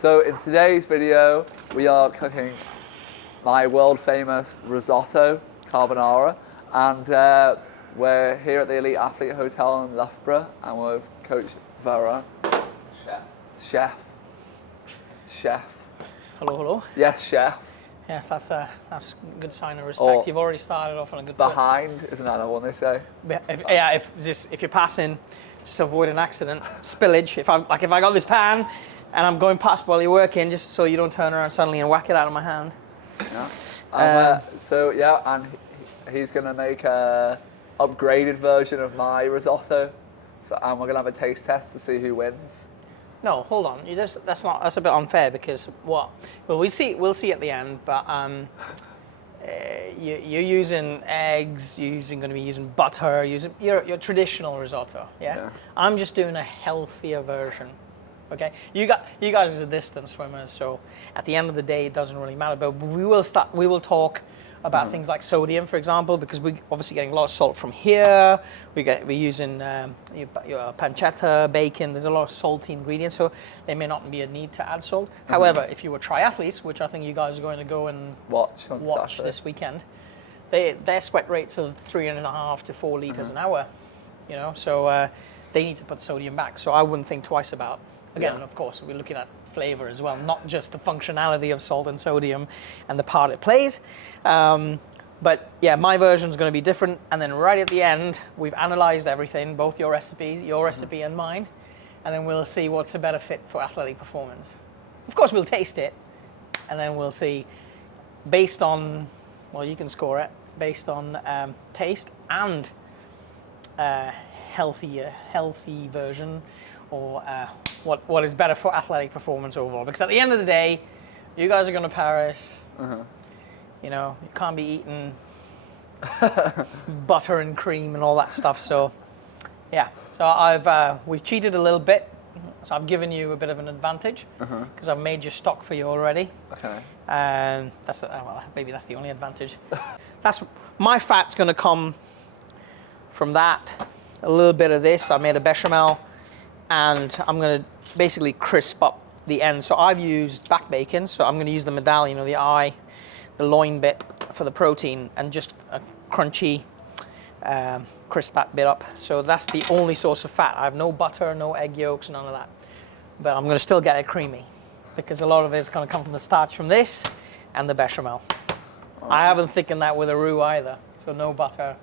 So in today's video, we are cooking my world famous risotto carbonara, and we're here at the Elite Athlete Hotel in Loughborough, and we're with Coach Vera. Chef. Hello, hello. Yes, chef. Yes, that's a good sign of respect. You've already started off on a good foot. Behind, isn't that what they say? If you're passing, just to avoid an accident, spillage. If I got this pan and I'm going past while you're working, just so you don't turn around suddenly and whack it out of my hand. Yeah. And he's gonna make a upgraded version of my risotto. So, and we're gonna have a taste test to see who wins. No, hold on. That's a bit unfair because well we'll see at the end. But you're using eggs. You're going to be using butter. Using your traditional risotto. Yeah? I'm just doing a healthier version. Okay. You guys are distance swimmers, so at the end of the day, it doesn't really matter. But we will talk about things like sodium, for example, because we're obviously getting a lot of salt from here. We're using your pancetta, bacon. There's a lot of salty ingredients, so there may not be a need to add salt. However, if you were triathletes, which I think you guys are going to go and watch this weekend, their sweat rates are 3.5 to 4 liters an hour. You know, so they need to put sodium back. So I wouldn't think twice about. Again, of course, we're looking at flavor as well, not just the functionality of salt and sodium and the part it plays. But yeah, my version is going to be different. And then right at the end, we've analyzed everything, both your recipes, your recipe and mine, and then we'll see what's a better fit for athletic performance. Of course, we'll taste it, and then we'll see, based on, well, you can score it based on taste and healthy version, or what is better for athletic performance overall. Because at the end of the day, you guys are going to Paris. You know, you can't be eating butter and cream and all that stuff. So, yeah. So we've cheated a little bit. So I've given you a bit of an advantage because I've made your stock for you already. Okay. And maybe that's the only advantage. My fat's going to come from that. A little bit of this. I made a bechamel. And I'm going to basically crisp up the end. So I've used back bacon, so I'm going to use the medallion or the eye, the loin bit for the protein, and just a crunchy, crisp that bit up. So that's the only source of fat. I have no butter, no egg yolks, none of that. But I'm going to still get it creamy because a lot of it is going to come from the starch from this and the bechamel. I haven't thickened that with a roux either, so no butter.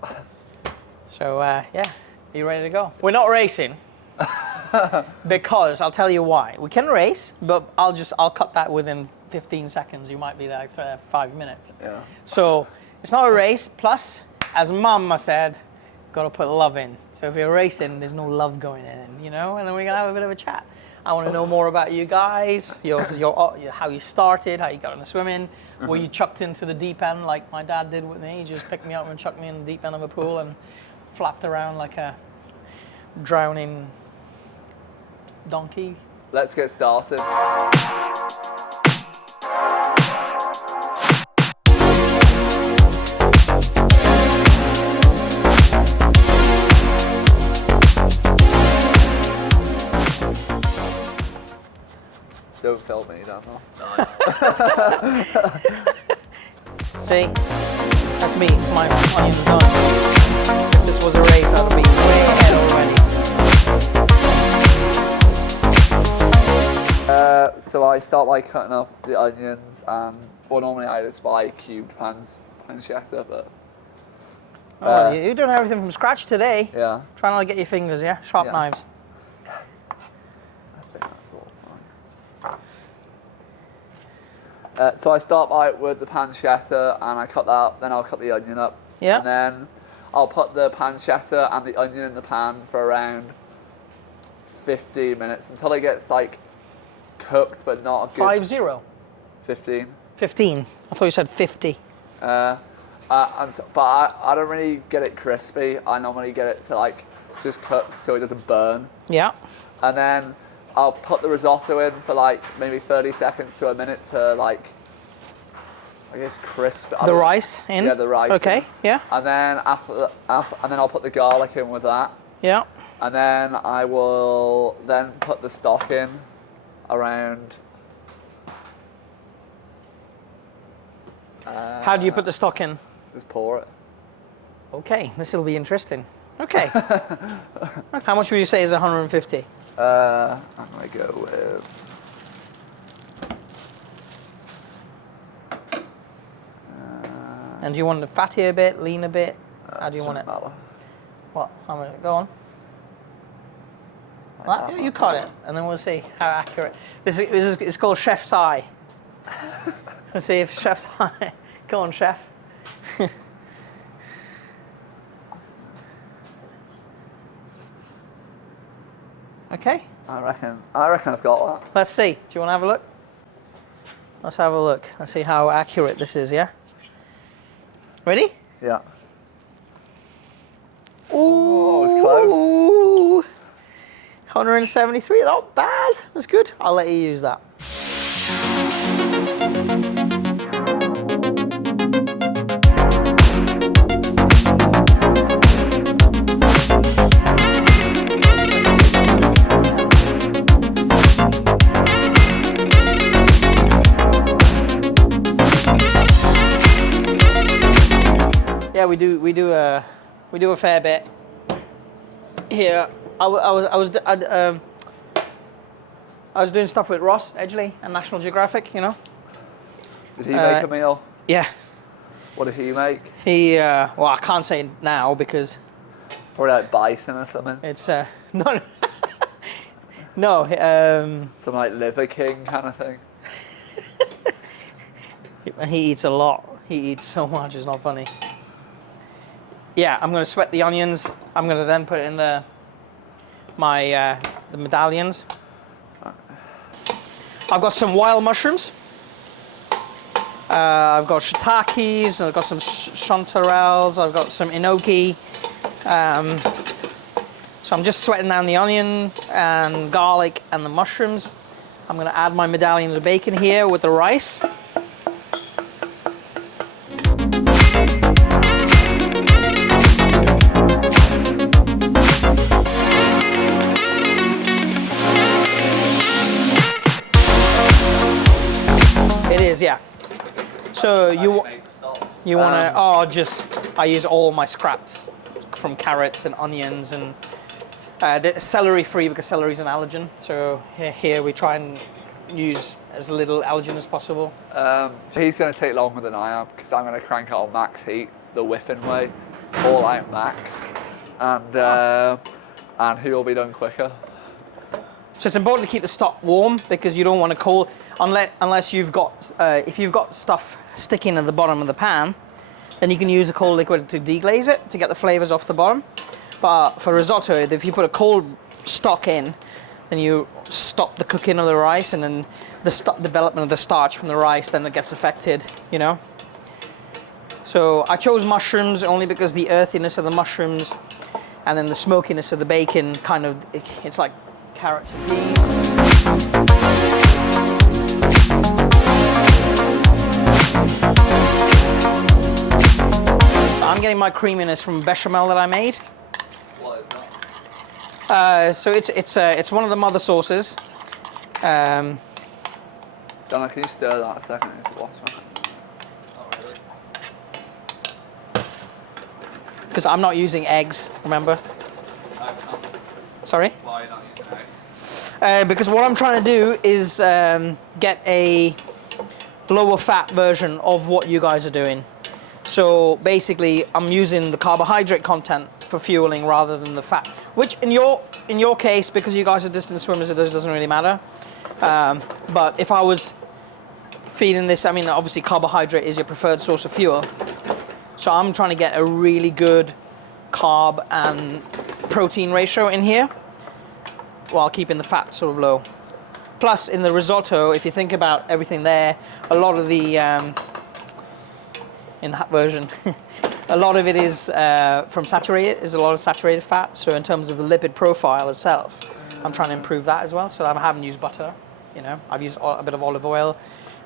So yeah, are you ready to go? We're not racing. Because I'll tell you why. We can race, but I'll cut that within 15 seconds. You might be there for 5 minutes. Yeah. So it's not a race. Plus, as Mama said, got to put love in. So if you're racing, there's no love going in, you know. And then we're gonna have a bit of a chat. I want to know more about you guys, your how you started, how you got into swimming. Were you chucked into the deep end like my dad did with me? He just picked me up and chucked me in the deep end of a pool and flapped around like a drowning donkey. Let's get started. Don't film me, Daniel. See? That's me. My onion's done. If this was a race, I'd be way ahead already. So I start by cutting up the onions, and normally I just buy cubed pancetta, but you're doing everything from scratch today. Yeah. Trying not to get your fingers, yeah? Sharp knives. I think that's all fine. So I start by with the pancetta, and I cut that up, then I'll cut the onion up. Yeah. And then I'll put the pancetta and the onion in the pan for around 15 minutes until it gets like cooked, but not a good... 5-0? 15. 15. I thought you said 50. But I don't really get it crispy. I normally get it to like just cooked so it doesn't burn. Yeah. And then I'll put the risotto in for like maybe 30 seconds to a minute to like, I guess, crisp. The rice in? Yeah, the rice. Okay, in. yeah. And then and then I'll put the garlic in with that. Yeah. And then I will then put the stock in around How do you put the stock in? Just pour it. Okay, this will be interesting. Okay. How much would you say is 150? I'm gonna go with. And do you want the fattier bit, leaner bit? How do you want it? Matter. What? How many? Go on. Well, you cut it, and then we'll see how accurate. This is it's called Chef's Eye. Let's see if Chef's Eye. Go on, Chef. Okay. I reckon I've got that. Let's see. Do you want to have a look? Let's have a look. Let's see how accurate this is. Yeah. Ready? Yeah. Ooh, it's close. 173, not bad. That's good. I'll let you use that. Yeah, we do a fair bit here. I was doing stuff with Ross Edgley and National Geographic, you know. Did he make a meal? Yeah. What did he make? Well, I can't say now because Probably like bison or something. it's no, no. Some like Liver King kind of thing. He eats a lot. He eats so much. It's not funny. Yeah, I'm gonna sweat the onions. I'm gonna then put it in the medallions. I've got some wild mushrooms. I've got shiitakes. I've got some chanterelles. I've got some enoki. So I'm just sweating down the onion and garlic and the mushrooms. I'm gonna add my medallions of bacon here with the rice. Yeah. So you want to? I use all my scraps from carrots and onions and celery free because celery is an allergen. So here we try and use as little allergen as possible. He's going to take longer than I am because I'm going to crank it on max heat, the Wiffen way, all out max, and he will be done quicker. So it's important to keep the stock warm because you don't want to cold unless you've got if you've got stuff sticking at the bottom of the pan, then you can use a cold liquid to deglaze it to get the flavors off the bottom. But for risotto, if you put a cold stock in, then you stop the cooking of the rice, and then the development of the starch from the rice then it gets affected, you know. So I chose mushrooms only because the earthiness of the mushrooms and then the smokiness of the bacon kind of it's like carrots and peas. I'm getting my creaminess from bechamel that I made. What is that? So it's one of the mother sauces. Donna, can you stir that a second? It's lost, man. Oh, really? Because I'm not using eggs, remember? Sorry? Why are you not using eggs? Because what I'm trying to do is get a lower fat version of what you guys are doing. So basically, I'm using the carbohydrate content for fueling rather than the fat. Which in your case, because you guys are distance swimmers, it doesn't really matter. But if I was feeding this, I mean, obviously carbohydrate is your preferred source of fuel. So I'm trying to get a really good carb and protein ratio in here while keeping the fat sort of low. Plus in the risotto, if you think about everything there, a lot of the, in that version, a lot of it is from saturated, is a lot of saturated fat. So in terms of the lipid profile itself, I'm trying to improve that as well. So I haven't used butter, you know, I've used a bit of olive oil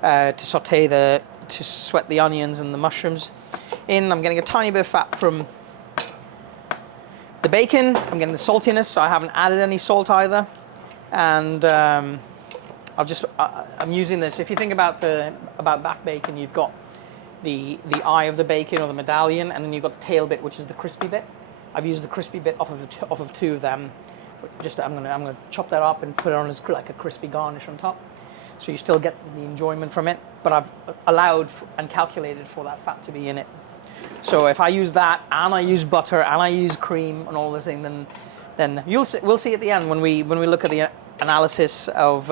to to sweat the onions and the mushrooms in. I'm getting a tiny bit of fat from the bacon. I'm getting the saltiness, so I haven't added any salt either. And I'm using this. If you think about back bacon, you've got the eye of the bacon or the medallion, and then you've got the tail bit, which is the crispy bit. I've used the crispy bit off of 2 of them. I'm gonna chop that up and put it on as like a crispy garnish on top. So you still get the enjoyment from it, but I've allowed and calculated for that fat to be in it. So if I use that, and I use butter, and I use cream and all the thing, then we'll see at the end when we look at the analysis of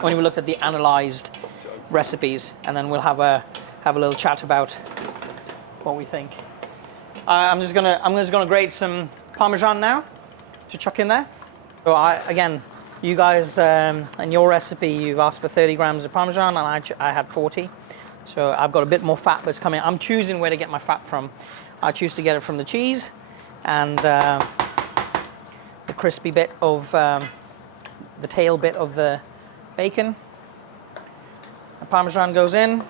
when we looked at the analyzed recipes, and then we'll have a little chat about what we think. I'm just gonna grate some Parmesan now to chuck in there. So again, you guys in your recipe, you've asked for 30 grams of Parmesan, and I had 40. So I've got a bit more fat that's coming. I'm choosing where to get my fat from. I choose to get it from the cheese and the crispy bit of the tail bit of the bacon. The Parmesan goes in.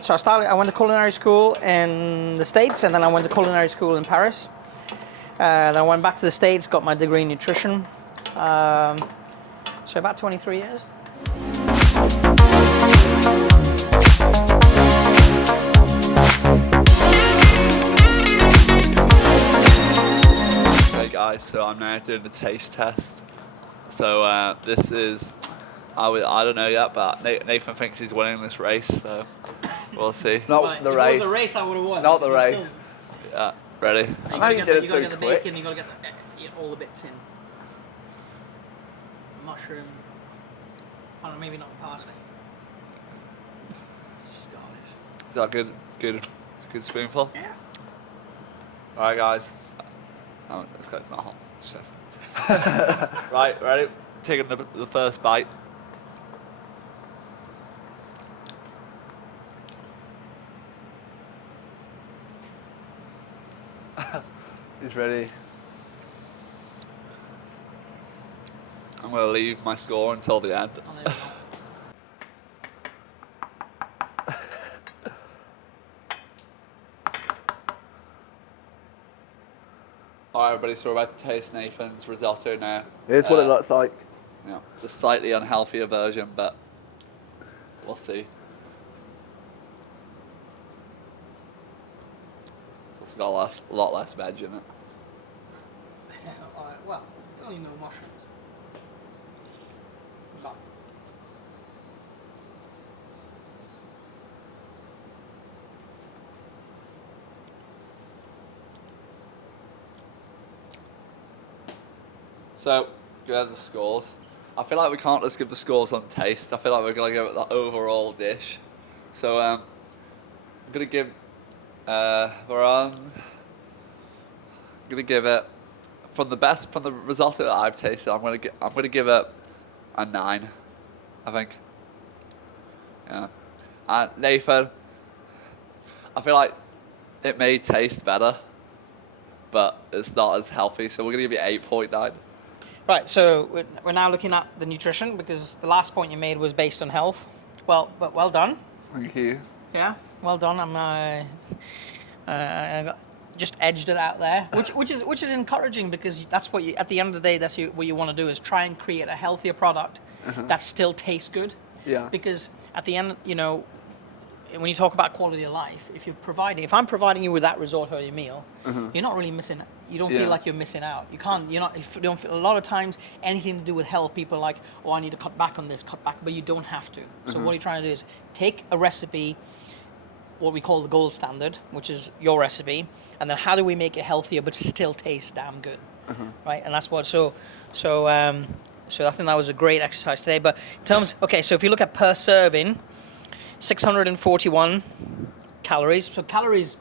So I went to culinary school in the States, and then I went to culinary school in Paris. Then I went back to the States, got my degree in nutrition. So about 23 years. Hey guys, so I'm now doing the taste test. So this is, I don't know yet, but Nathan thinks he's winning this race, so we'll see. Not the race. If it was a race, I would have won. Not the race. Yeah, ready? You gotta get the bacon, you gotta get all the bits in. Mushroom. I don't know, maybe not parsley. Just garnish. Is that good? Good spoonful? Yeah. Alright guys. Oh, it's not hot. It's just... Right, ready? Taking the first bite. He's ready. I'm going to leave my score until the end. Alright everybody, so we're about to taste Nathan's risotto now. Here's what it looks like. Yeah, the slightly unhealthier version, but we'll see. It's got a lot less veg in it. Alright, well, only no mushrooms. But So, give the scores. I feel like we can't just give the scores on taste. I feel like we're going to give it the overall dish. So, I'm going to give, I'm going to give it, from the risotto that I've tasted, I'm going to give it a 9, I think. Yeah. And Nathan, I feel like it may taste better, but it's not as healthy, so we're going to give you 8.9. right, so we're now looking at the nutrition, because the last point you made was based on health. Well done. Thank you. Yeah, well done. I just edged it out there, which is encouraging, because that's what at the end of the day, that's what you want to do, is try and create a healthier product that still tastes good. Yeah. Because at the end, when you talk about quality of life, if I'm providing you with that risotto at your meal, you're not really missing. You don't feel like you're missing out. You can't. You're not. If you don't feel, a lot of times, anything to do with health, people are like, oh, I need to cut back on this, but you don't have to. So what you're trying to do is take a recipe, what we call the gold standard, which is your recipe, and then how do we make it healthier but still taste damn good, right? And that's what. So I think that was a great exercise today. But in terms, so if you look at per serving, 641 calories. So calories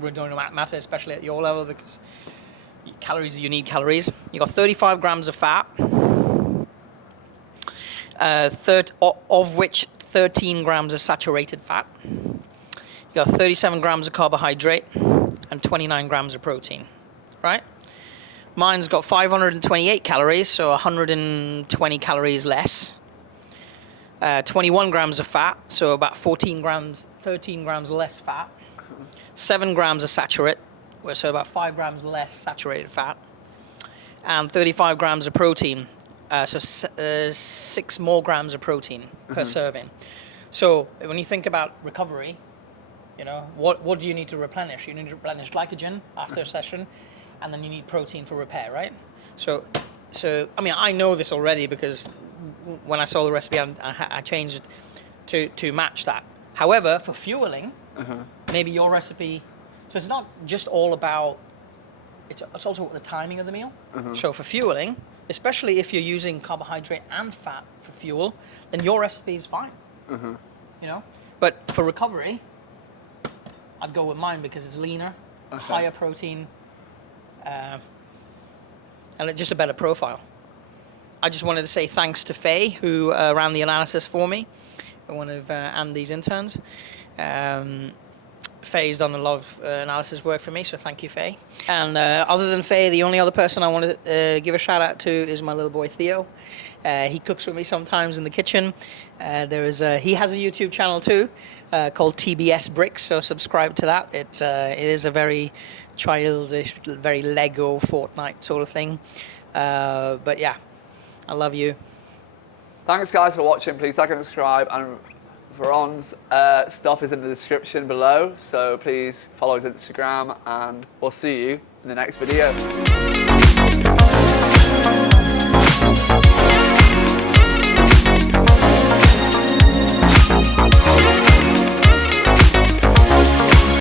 don't matter, especially at your level, because calories, you need calories. You got 35 grams of fat, of which 13 grams of saturated fat. You got 37 grams of carbohydrate and 29 grams of protein, right? Mine's got 528 calories, so 120 calories less. 21 grams of fat, so about 13 grams less fat. 7 grams of so about 5 grams less saturated fat, and 35 grams of protein. So 6 more grams of protein per serving. So when you think about recovery, you know, what do you need to replenish? You need to replenish glycogen after a session, and then you need protein for repair, right? So I mean, I know this already because when I saw the recipe, I changed it to match that. However, for fueling, maybe your recipe, so it's not just all about, it's also the timing of the meal. So for fueling, especially if you're using carbohydrate and fat for fuel, then your recipe is fine. You know, but for recovery, I'd go with mine because it's leaner, higher protein, and just a better profile. I just wanted to say thanks to Faye, who ran the analysis for me, one of Andy's interns. Faye's done a lot of analysis work for me, so thank you, Faye. And other than Faye, the only other person I want to give a shout out to is my little boy Theo. He cooks with me sometimes in the kitchen. He has a YouTube channel too, called TBS Bricks, so subscribe to that. It is a very childish, very Lego Fortnite sort of thing. But yeah, I love you. Thanks guys for watching. Please like and subscribe, and Veron's stuff is in the description below, so please follow his Instagram, and we'll see you in the next video.